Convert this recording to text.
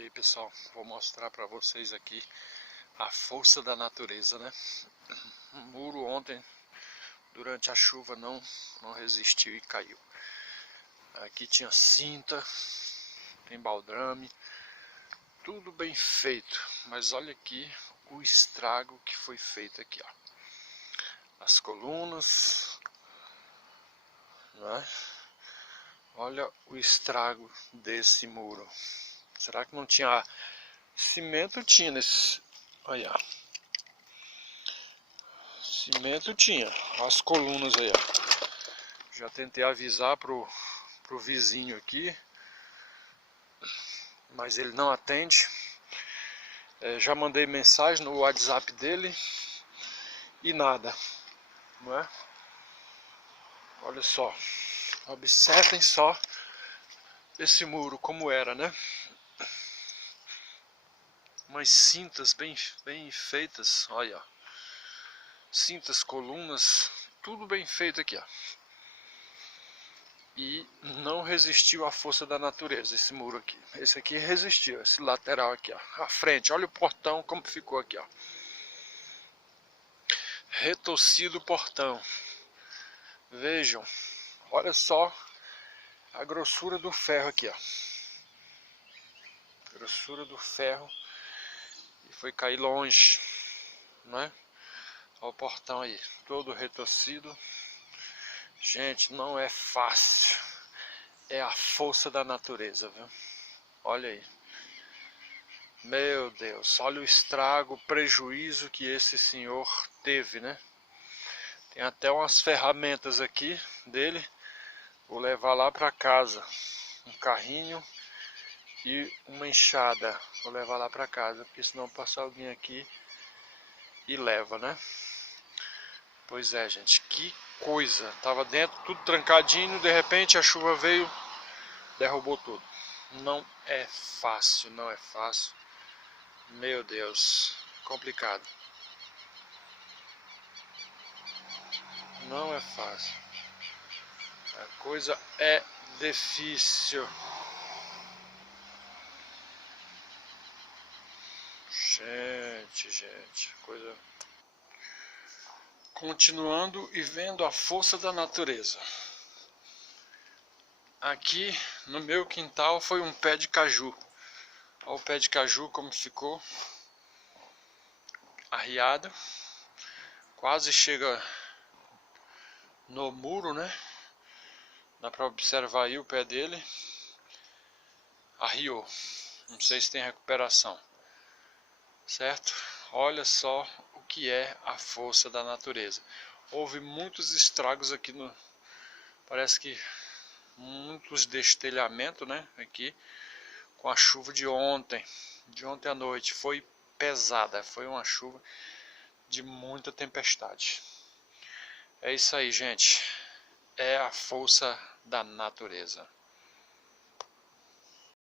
Aí pessoal, vou mostrar para vocês aqui a força da natureza, né? O muro ontem, durante a chuva, não resistiu e caiu. Aqui tinha cinta, tem baldrame, tudo bem feito. Mas olha aqui o estrago que foi feito aqui, ó. As colunas, né? Olha o estrago desse muro. Será que não tinha cimento? Tinha nesse... Olha, cimento tinha. As colunas aí, ó. Já tentei avisar pro vizinho aqui, mas ele não atende. Já mandei mensagem no WhatsApp dele e nada, não é? Olha só, observem só esse muro como era, né? Umas cintas bem feitas, olha, cintas, colunas, tudo bem feito aqui, ó. E não resistiu à força da natureza, esse muro aqui. Esse aqui resistiu, esse lateral aqui, ó. A frente, olha o portão como ficou aqui, ó. Retorcido o portão. Vejam, olha só a grossura do ferro aqui, ó. Grossura do ferro. E foi cair longe, né? Olha o portão aí, todo retorcido. Gente, não é fácil. É a força da natureza, viu? Olha aí. Meu Deus, olha o estrago, o prejuízo que esse senhor teve, né? Tem até umas ferramentas aqui dele. Vou levar lá para casa. Um carrinho e uma enxada. Vou levar lá para casa, porque senão passa alguém aqui e leva, né? Pois é, gente, que coisa. Tava dentro, tudo trancadinho, de repente a chuva veio, derrubou tudo. Não é fácil, não é fácil. Meu Deus, complicado. Não é fácil. A coisa é difícil. Gente, coisa... Continuando e vendo a força da natureza. Aqui no meu quintal foi um pé de caju. Olha o pé de caju como ficou. Arriado. Quase chega no muro, né? Dá para observar aí o pé dele. Arriou. Não sei se tem recuperação. Certo? Olha só o que é a força da natureza. Houve muitos estragos aqui no... Parece que muitos destelhamentos, né? Aqui com a chuva de ontem à noite. Foi pesada, foi uma chuva de muita tempestade. É isso aí, gente. É a força da natureza.